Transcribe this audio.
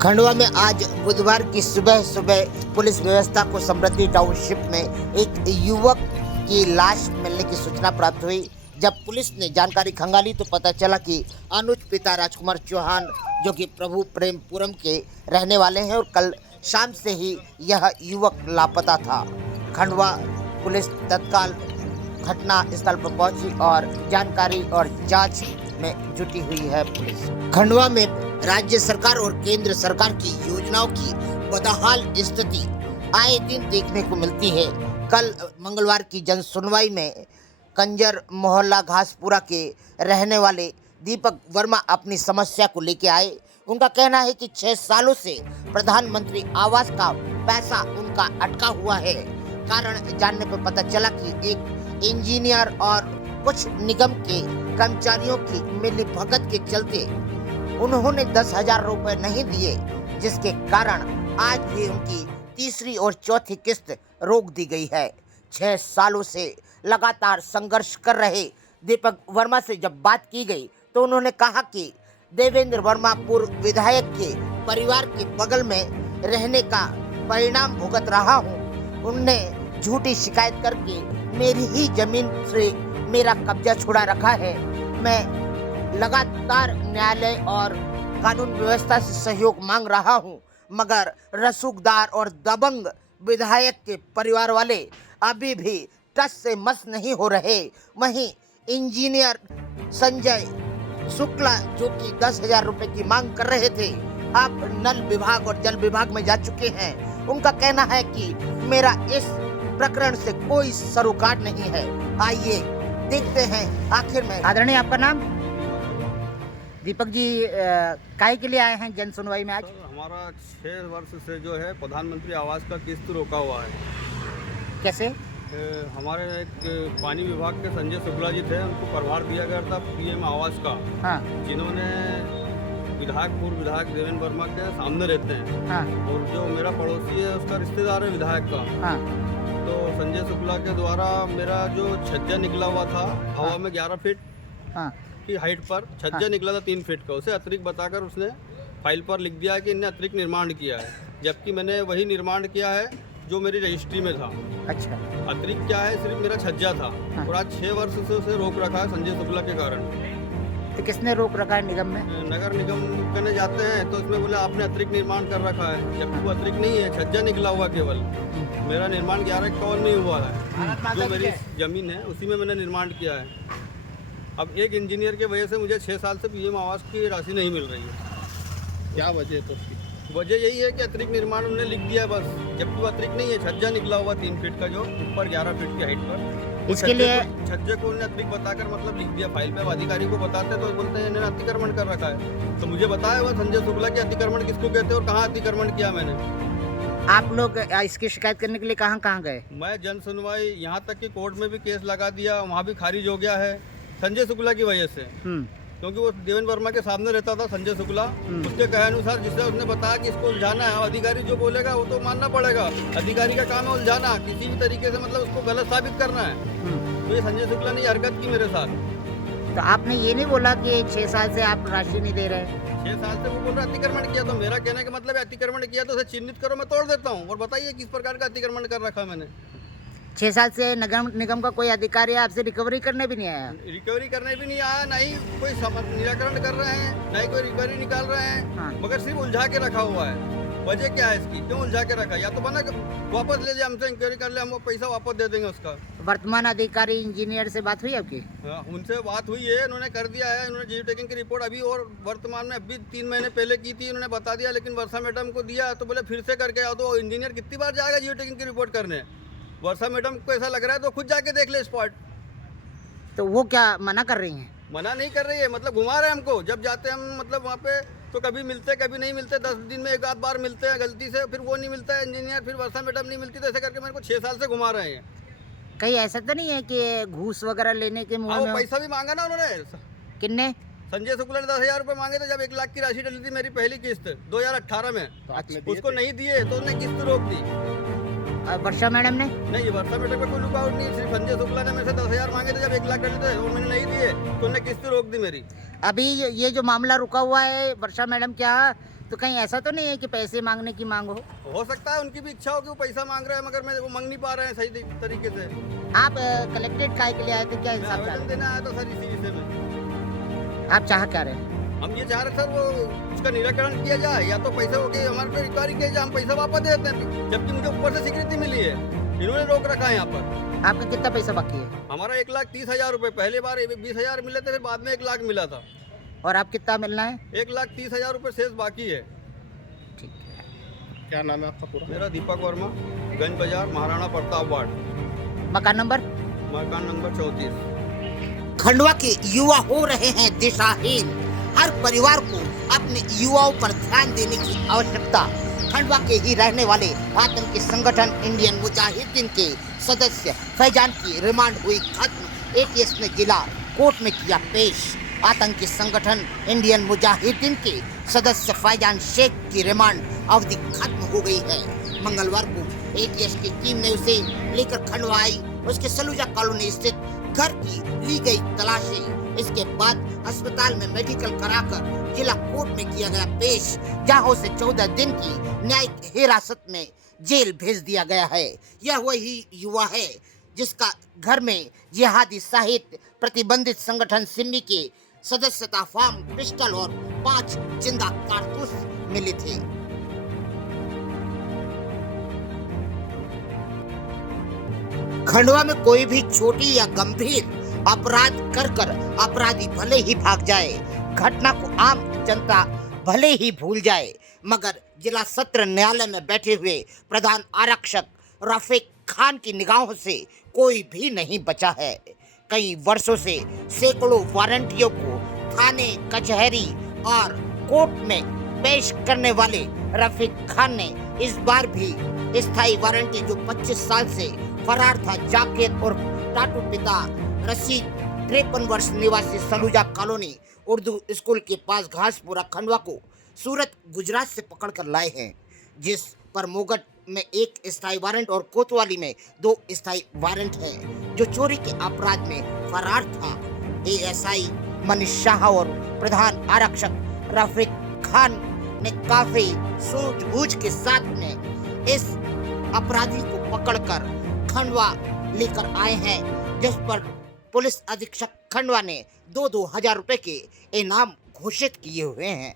खंडवा में आज बुधवार की सुबह सुबह पुलिस व्यवस्था को समृद्धि टाउनशिप में एक युवक की लाश मिलने की सूचना प्राप्त हुई। जब पुलिस ने जानकारी खंगाली तो पता चला कि अनुज पिता राजकुमार चौहान, जो कि प्रभु प्रेमपुरम के रहने वाले हैं, और कल शाम से ही यह युवक लापता था। खंडवा पुलिस तत्काल घटना स्थल पर पहुंची और जानकारी और जांच में जुटी हुई है। पुलिस खंडवा में राज्य सरकार और केंद्र सरकार की योजनाओं की बदहाल स्थिति आए दिन देखने को मिलती है। कल मंगलवार की जन सुनवाई में कंजर मोहल्ला घासपुरा के रहने वाले दीपक वर्मा अपनी समस्या को लेकर आए। उनका कहना है कि 6 सालों से प्रधानमंत्री आवास का पैसा उनका अटका हुआ है। कारण जानने पर पता चला कि एक इंजीनियर और कुछ निगम के कर्मचारियों की मिलीभगत के चलते उन्होंने 10,000 रुपए नहीं दिए, जिसके कारण आज भी उनकी तीसरी और चौथी किस्त रोक दी गई है। 6 सालों से लगातार संघर्ष कर रहे दीपक वर्मा से जब बात की गई तो उन्होंने कहा कि देवेंद्र वर्मा पूर्व विधायक के परिवार के बगल में रहने का परिणाम भुगत रहा हूँ। उनने झूठी शिकायत करके मेरी ही जमीन से मेरा कब्जा छुड़ा रखा है। मैं लगातार न्यायालय और कानून व्यवस्था से सहयोग मांग रहा हूं, मगर रसूखदार और दबंग विधायक के परिवार वाले अभी भी टस से मस नहीं हो रहे। वहीं इंजीनियर संजय शुक्ला, जो कि 10,000 रुपए की मांग कर रहे थे, अब नल विभाग और जल विभाग में जा चुके हैं। उनका कहना है कि मेरा इस प्रकरण से कोई सरोकार नहीं है। आइए देखते हैं आखिर में। आदरणीय, आपका नाम? दीपक जी, काहे के लिए आए हैं जन सुनवाई में आज? हमारा 6 वर्ष से जो है प्रधानमंत्री आवास का किस्त रोका हुआ है। कैसे? हमारे एक पानी विभाग के संजय शुक्ला जी थे, उनको प्रभार दिया गया था पीएम आवास का। हाँ। जिन्होंने पूर्व विधायक देवेंद्र वर्मा के सामने रहते हैं। हाँ। और जो मेरा पड़ोसी है उसका रिश्तेदार है विधायक का। हाँ। तो संजय शुक्ला के द्वारा मेरा जो छज्जा निकला हुआ था हवा में 11 फीट की हाइट पर छज्जा निकला था 3 फीट का, उसे अतिरिक्त बताकर उसने फाइल पर लिख दिया है कि इन्हें अतिरिक्त निर्माण किया है, जबकि मैंने वही निर्माण किया है जो मेरी रजिस्ट्री में था। अच्छा। अतिरिक्त क्या है, सिर्फ मेरा छज्जा था। हाँ। और आज 6 वर्ष से उसे रोक रखा है संजय शुक्ला के कारण। तो किसने रोक रखा है? निगम में? नगर निगम करने जाते हैं तो उसमें बोले आपने अतिरिक्त निर्माण कर रखा है, जबकि वो अतिरिक्त नहीं है, छज्जा निकला हुआ केवल। मेरा निर्माण 1151 में हुआ है, जो मेरी जमीन है उसी में मैंने निर्माण किया है। अब एक इंजीनियर के वजह से मुझे 6 साल से पीएम आवास की राशि नहीं मिल रही है। क्या वजह है? तो वजह यही है कि अतिरिक्त निर्माण उन्होंने लिख दिया बस, जबकि वो अतिरिक्त नहीं है, छज्जा निकला हुआ 3 फीट का, जो ऊपर 11 फीट की हाइट पर। इसके लिए छज्जे को उन्होंने अतिरिक्त बताकर मतलब लिख दिया फाइल पे। अब अधिकारी को बताते तो बोलते हैं इन्होंने अतिक्रमण कर रखा है। तो मुझे बताया हुआ संजय शुक्ला कि अतिक्रमण किसको कहते हैं और कहाँ अतिक्रमण किया मैंने। आप लोग इसकी शिकायत करने के लिए कहाँ कहाँ गए? मैं जन सुनवाई, यहाँ तक कि कोर्ट में भी केस लगा दिया, वहाँ भी खारिज हो गया है संजय शुक्ला की वजह से। क्योंकि वो देवेंद्र वर्मा के सामने रहता था संजय शुक्ला, उसके कहे अनुसार, जिससे उसने बताया कि इसको उलझाना है। अधिकारी जो बोलेगा वो तो मानना पड़ेगा, अधिकारी का काम है उलझाना, किसी भी तरीके से मतलब उसको गलत साबित करना है। तो ये संजय शुक्ला ने हरकत की मेरे साथ। तो आपने ये नहीं बोला कि 6 साल से आप राशि नहीं दे रहे? 6 साल से वो बोल रहा अतिक्रमण किया, तो मेरा कहने का मतलब है अतिक्रमण किया तो उसे चिन्हित करो, मैं तोड़ देता हूँ और बताइए किस प्रकार का अतिक्रमण कर रखा मैंने। 6 साल से निगम का कोई अधिकारी आपसे रिकवरी करने भी नहीं आया? रिकवरी करने भी नहीं आया, ना ही कोई निराकरण कर रहे हैं, ना ही कोई रिकवरी निकाल रहे हैं। हाँ। मगर सिर्फ उलझा के रखा हुआ है। वजह क्या है इसकी, क्यों उलझा के रखा? या तो बना वापस ले जाए, हमसे इंक्वायरी कर ले, हम पैसा वापस दे देंगे उसका। वर्तमान अधिकारी इंजीनियर से बात हुई आपकी? उनसे बात हुई है, उन्होंने कर दिया है। उन्होंने जियो टैगिंग की रिपोर्ट अभी और वर्तमान में अभी 3 महीने पहले की थी, उन्होंने बता दिया। लेकिन वर्षा मैडम को दिया तो बोले फिर से करके आओ। तो इंजीनियर कितनी बार जाएगा जियो टैगिंग की रिपोर्ट करने? वर्षा मैडम को ऐसा लग रहा है तो खुद जाके देख ले स्पॉट। तो वो क्या मना कर रही हैं? मना नहीं कर रही है, मतलब घुमा रहे हैं हमको। जब जाते हैं हम मतलब वहाँ पे तो कभी मिलते कभी नहीं मिलते, 10 दिन में एक आध बार मिलते हैं गलती से, फिर वो नहीं मिलता है इंजीनियर, फिर वर्षा मैडम नहीं मिलती। तो ऐसे करके मेरे को 6 साल से घुमा रहे हैं। कहीं ऐसा तो नहीं है कि घूस वगैरह लेने के मुंह में? पैसा भी मांगा ना उन्होंने। किन्ने? संजय शुक्ला ने 10,000 रुपये मांगे थे जब 1 लाख की राशि डली थी मेरी पहली किस्त 2018 में। उसको नहीं दिए तो उन्होंने किस्त रोक दी। वर्षा मैडम ने? नहीं, वर्षा मैडम का कोई लुकआउट नहीं, सिर्फ संजय शुक्ला ने मेरे से 10,000 मांगे थे जब 1 लाख डले थे, वो मैंने नहीं दिए तो उन्होंने किस्त रोक दी मेरी। अभी ये जो मामला रुका हुआ है वर्षा मैडम क्या, तो कहीं ऐसा तो नहीं है कि पैसे मांगने की मांग हो सकता है उनकी भी इच्छा हो कि वो पैसा मांग रहे हैं, मगर मैं वो मांग नहीं पा रहे हैं सही तरीके से। आप कलेक्ट्रेट काय के लिए आए थे, क्या मैं इंसाफ आवेदन चाहते देने आया था सर इसी विषय में। हैं? आप चाह क्या रहे हैं? हम ये चाह रहे सर वो उसका निराकरण किया जाए, या तो पैसे हो गए हमारे पे रिकवरी किया जाए, हम पैसा वापस दे देते हैं, जबकि मुझे ऊपर से स्वीकृति मिली है, इन्होंने रोक रखा है यहाँ पर। आपका कितना पैसा बाकी है? हमारा 1,30,000 रुपये, पहले बार 20,000 मिले थे, फिर बाद में 1 लाख मिला था। और आप कितना मिलना है? 1,30,000 रुपये शेष बाकी है। ठीक है। क्या नाम है आपका पूरा? मेरा दीपक वर्मा, गंज बाजार, महाराणा प्रताप वार्ड, मकान नंबर? मकान नंबर 34। खंडवा के युवा हो रहे हैं दिशाहीन। हर परिवार को अपने युवाओं पर ध्यान देने की आवश्यकता। खंडवा के ही रहने वाले आतंकी संगठन इंडियन मुजाहिदीन के सदस्य फैजान की रिमांड हुई खत्म। एटीएस ने जिला कोर्ट में किया पेश। आतंकी संगठन इंडियन मुजाहिदीन के सदस्य फैजान शेख की रिमांड अवधि खत्म हो गई है। मंगलवार को एटीएस की टीम ने उसे लेकर खंडवा आई। उसके सलूजा कॉलोनी स्थित घर की ली गई तलाशी। इसके बाद अस्पताल में मेडिकल कराकर जिला कोर्ट में किया गया पेश, जहां उसे 14 दिन की न्यायिक हिरासत में जेल भेज दिया गया है। यह वही युवा है जिसका घर में जिहादी साहित्य प्रतिबंधित संगठन सिमी के सदस्यता फॉर्म, पिस्टल और 5 जिंदा कारतूस मिले थे। खंडवा में कोई भी छोटी या गंभीर अपराध कर अपराधी भले ही भाग जाए, घटना को आम जनता भले ही भूल जाए, मगर जिला सत्र न्यायालय में बैठे हुए प्रधान आरक्षक रफीक खान की निगाहों से कोई भी नहीं बचा है। कई वर्षों से सैकड़ों वारंटियों को थाने, कचहरी और कोर्ट में पेश करने वाले रफीक खान ने इस बार भी स्थायी वारंटी जो 25 साल से फरार था जाकिर और टाटू पिता रशीद 53 वर्ष निवासी सलूजा कॉलोनी उर्दू स्कूल के पास घासपुरा खंडवा को सूरत गुजरात से पकड़कर लाए हैं, जिस पर मोगट में 1 स्थायी वारंट और कोतवाली में 2 स्थायी वारंट हैं। जो चोरी के अपराध में फरार था। एएसआई मनीष शाह और प्रधान आरक्षक रफीक खान ने काफी सूझबूझ के साथ में इस अपराधी को पकड़कर खंडवा लेकर आए हैं, जिस पर पुलिस अधीक्षक खंडवा ने 2-2 हजार रुपए के इनाम घोषित किए हुए हैं।